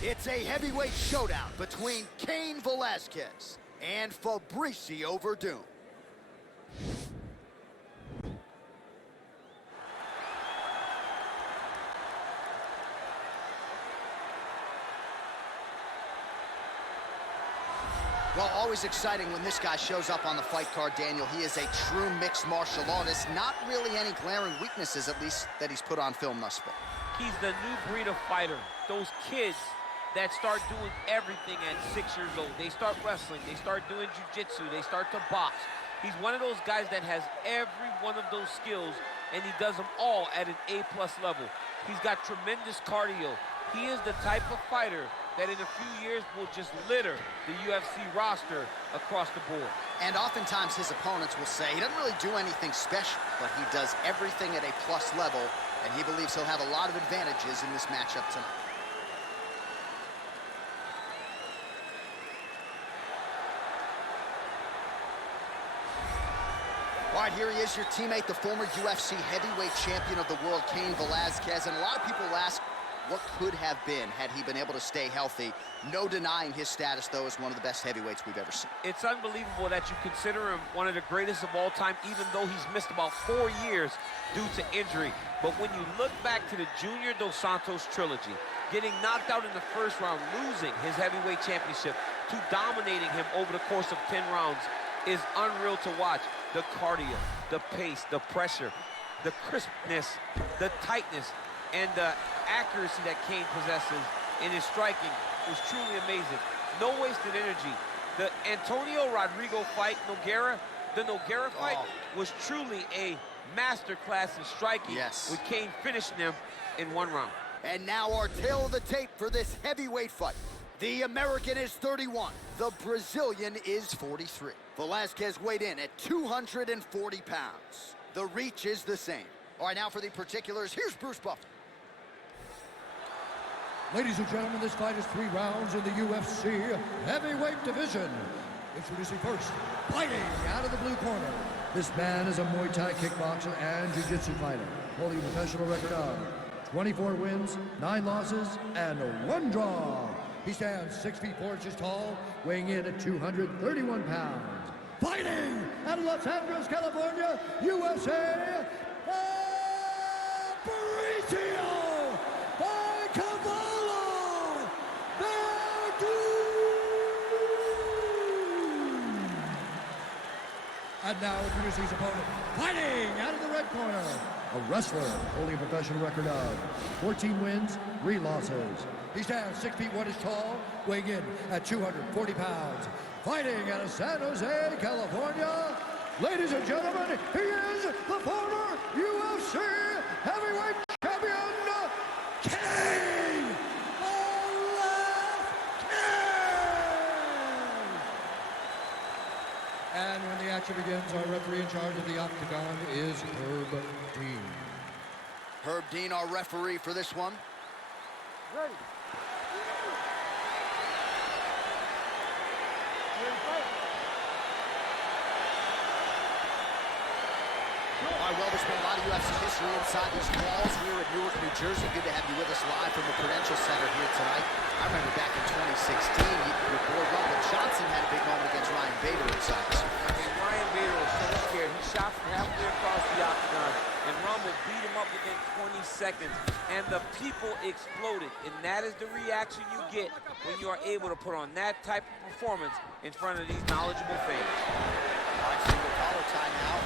It's a heavyweight showdown between Velasquez and Fabricio Werdum. Well, always exciting when this guy shows up on the fight card, Daniel. He is a true mixed martial artist. Not really any glaring weaknesses, at least, that he's put on film thus far. He's the new breed of fighter. Those kids that start doing everything at 6 years old. They start wrestling, they start doing jiu-jitsu, they start to box. He's one of those guys that has every one of those skills, and he does them all at an A+ level. He's got tremendous cardio. He is the type of fighter that in a few years will just litter the UFC roster across the board. And oftentimes his opponents will say he doesn't really do anything special, but he does everything at a plus level, and he believes he'll have a lot of advantages in this matchup tonight. All right, here he is, your teammate, the former UFC heavyweight champion of the world, Velasquez. And a lot of people ask, what could have been had he been able to stay healthy? No denying his status, though, as one of the best heavyweights we've ever seen. It's unbelievable that you consider him one of the greatest of all time, even though he's missed about 4 years due to injury. But when you look back to the Junior Dos Santos trilogy, getting knocked out in the first round, losing his heavyweight championship, to dominating him over the course of 10 rounds, is unreal to watch. The cardio, the pace, the pressure, the crispness, the tightness, and the accuracy that Kane possesses in his striking was truly amazing. No wasted energy. The Antonio Rodrigo fight, the Nogueira fight was truly a masterclass in striking, with Kane finishing them in 1 round. And now our tail of the tape for this heavyweight fight. The American is 31. The Brazilian is 43. Velasquez weighed in at 240 pounds. The reach is the same. All right, now for the particulars, here's Bruce Buffer. Ladies and gentlemen, this fight is 3 rounds in the UFC heavyweight division. Introducing first, fighting out of the blue corner. This man is a Muay Thai kickboxer and jiu-jitsu fighter, holding a professional record of 24 wins, 9 losses, and 1 draw. He stands 6 feet 4 inches tall, weighing in at 231 pounds. Fighting out of Los Angeles, California, USA, Fabricio And now introducing his opponent, fighting out of the red corner, a wrestler holding a professional record of 14 wins, 3 losses. He stands 6 feet 1 inch tall, weighing in at 240 pounds. Fighting out of San Jose, California, ladies and gentlemen, he is the former UFC heavyweight champion, Velasquez! And when the action begins, our referee in charge of the octagon is Herb Dean. Herb Dean, our referee for this one. Ready. All right, well, there's been a lot of UFC history inside these walls here at Newark, New Jersey. Good to have you with us live from the Prudential Center here tonight. I remember back in 2016, your boy Rumble Johnson had a big moment against Ryan Bader inside this. I mean, Ryan Bader was so scared. He shot from halfway across the octagon, and Rumble beat him up within 20 seconds, and the people exploded. And that is the reaction you get when you are able to put on that type of performance in front of these knowledgeable fans. All right, single collar tie now.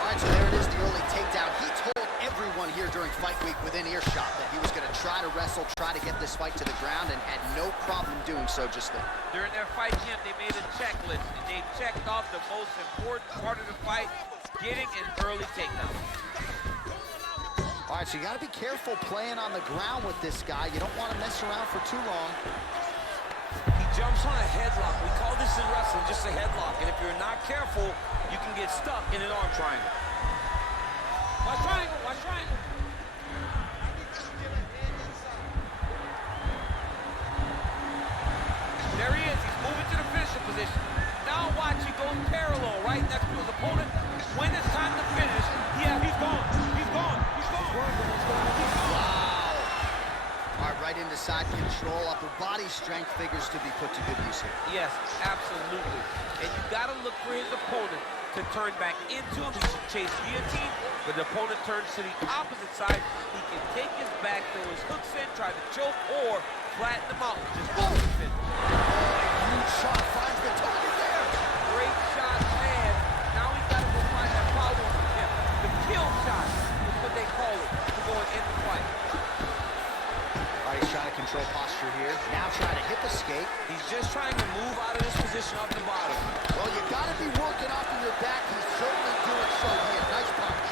All right, so there it is, the early takedown. He told everyone here during fight week within earshot that he was going to try to wrestle, try to get this fight to the ground, and had no problem doing so just then. During their fight camp, they made a checklist, and they checked off the most important part of the fight, getting an early takedown. All right, so you got to be careful playing on the ground with this guy. You don't want to mess around for too long. He jumps on a headlock. We call this in wrestling just a headlock, and if you're not careful, you can get stuck in an arm triangle. Watch triangle, watch triangle. There he is, he's moving to the finisher position. Now watch, he goes parallel right next to his opponent. When it's time to finish, yeah, he's gone, he's gone, he's gone. Wow. right into side control. Upper body strength figures to be put to good use here. Yes, absolutely. And you got to look for his opponent to turn back into him. He should chase guillotine, but the opponent turns to the opposite side. He can take his back, throw his hooks in, try to choke, or flatten him out and just go with the finish. Huge shot finds the target there. Great shot, man. Now he's got to go find that follow-up with him. The kill shot is what they call it to go and end the fight. All right, he's trying to control posture here. Now trying to hip escape. He's just trying to move out of this position off the bottom. Well, you got to be working off of your back. He's certainly doing so here. Nice punch.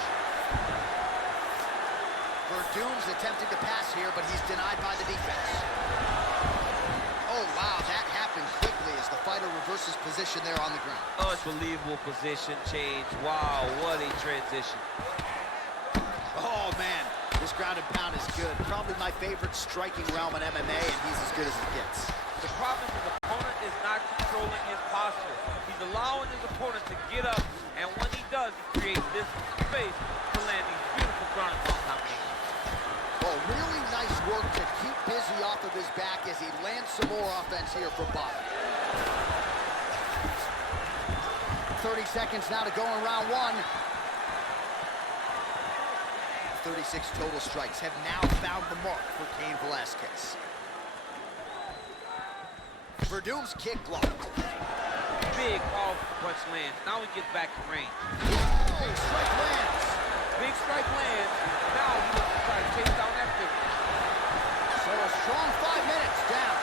Werdum's attempting to pass here, but he's denied by the defense. Oh, wow, that happened quickly as the fighter reverses position there on the ground. Unbelievable position change. Wow, what a transition. Oh, man, this ground and pound is good. Probably my favorite striking realm in MMA, and he's as good as it gets. The problem is the opponent is not controlling his posture. He's allowing his opponent to get up, and when he does, he creates this space to land these beautiful ground and pound combinations. Well, really nice work to keep busy off of his back as he lands some more offense here from bottom. 30 seconds now to go in round one. 36 total strikes have now found the mark for Cain Velasquez. Werdum's kick blocked. Big powerful punch lands. Now he gets back to range. Big strike lands. Big strike lands. Now he wants to try to chase down that finish. So a strong 5 minutes down.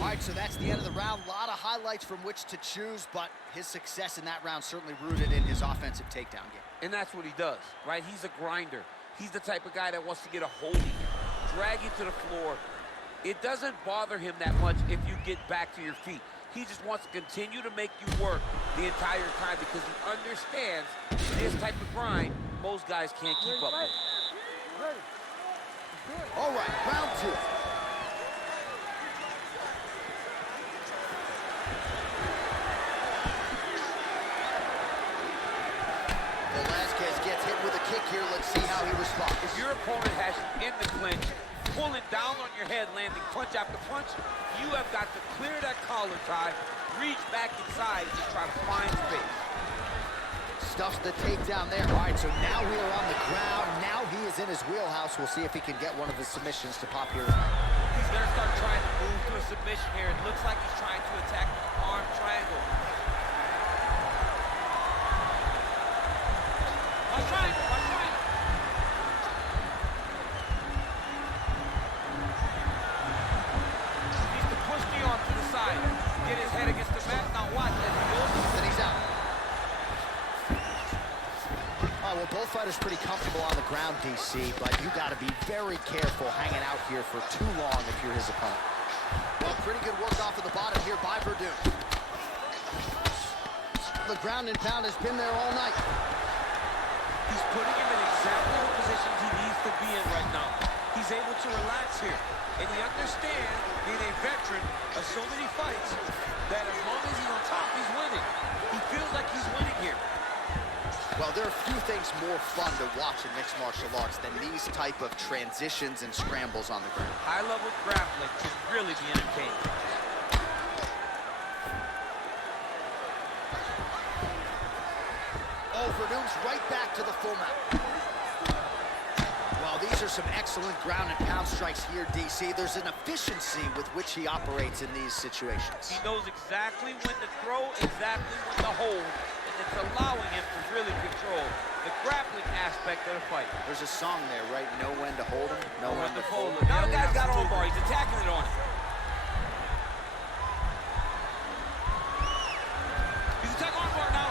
All right, so that's the end of the round. A lot of highlights from which to choose, but his success in that round certainly rooted in his offensive takedown game. And that's what he does, right? He's a grinder. He's the type of guy that wants to get a hold of you, drag you to the floor. It doesn't bother him that much if you get back to your feet. He just wants to continue to make you work the entire time because he understands this type of grind most guys can't keep up with. All right, round two. Velasquez gets hit with a kick here. Let's see how he responds. If your opponent has you in the clinch, pulling down on your head, landing punch after punch, you have got to clear that collar tie, reach back inside, and try to find space. Stuffs the takedown there. All right, so now we are on the ground. Now he is in his wheelhouse. We'll see if he can get one of his submissions to pop here tonight. He's going to start trying to move to a submission here. It looks like he's trying to attack the arm triangle. Watch triangle, watch triangle. He needs to push the arm to the side. Get his head against the mat. Now watch as he goes. Then he's out. Well, both fighters pretty comfortable on the ground, DC, but you got to be very careful hanging out here for too long if you're his opponent. Well, pretty good work off of the bottom here by Werdum. The ground and pound has been there all night. He's putting him in exactly the positions he needs to be in right now. He's able to relax here, and he understands, being a veteran of so many fights, that as long as he's on top, he's winning. He feels like he's winning here. Well, there are few things more fun to watch in mixed martial arts than these type of transitions and scrambles on the ground. High-level grappling can really be entertaining. Oh, Werdum's right back to the full mount. Well, these are some excellent ground and pound strikes here, DC. There's an efficiency with which he operates in these situations. He knows exactly when to throw, exactly when to hold. It's allowing him to really control the grappling aspect of the fight. There's a song there, right? Know when to hold him, know when to fold him. him. Now the guy's got arm bar. He's attacking it on him. He's attacking arm bar now.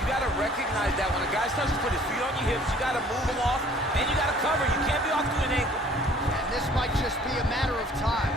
You got to recognize that when a guy starts to put his feet on your hips, you got to move him off, and you got to cover. You can't be off to an ankle. And this might just be a matter of time.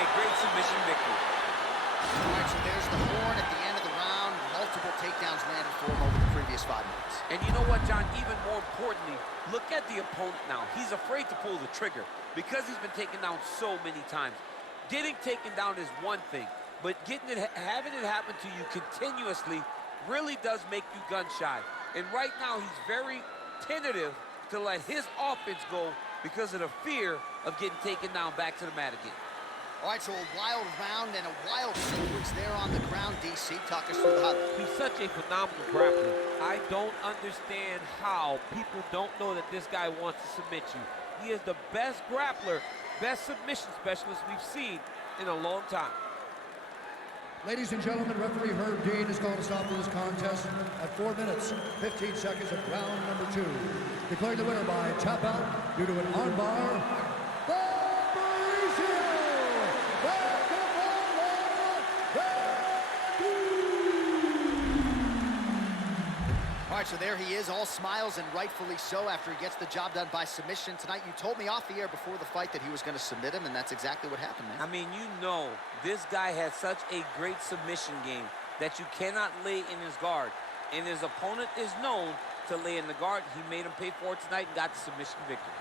a great submission victory. All right, so there's the horn at the end of the round. Multiple takedowns landed for him over the previous 5 minutes. And you know what, John? Even more importantly, look at the opponent now. He's afraid to pull the trigger because he's been taken down so many times. Getting taken down is one thing, but having it happen to you continuously really does make you gun shy. And right now, he's very tentative to let his offense go because of the fear of getting taken down back to the mat again. All right, so a wild round and a wild sequence there on the ground. DC, talk us through the highlights. He's such a phenomenal grappler. I don't understand how people don't know that this guy wants to submit you. He is the best grappler, best submission specialist we've seen in a long time. Ladies and gentlemen, referee Herb Dean has called a stop to this contest at 4 minutes, 15 seconds of round number 2. Declaring the winner by tap out due to an armbar, Fabricio! All right, so there he is, all smiles, and rightfully so, after he gets the job done by submission tonight. You told me off the air before the fight that he was going to submit him, and that's exactly what happened, man. I mean, you know, this guy has such a great submission game that you cannot lay in his guard. And his opponent is known to lay in the guard. He made him pay for it tonight and got the submission victory.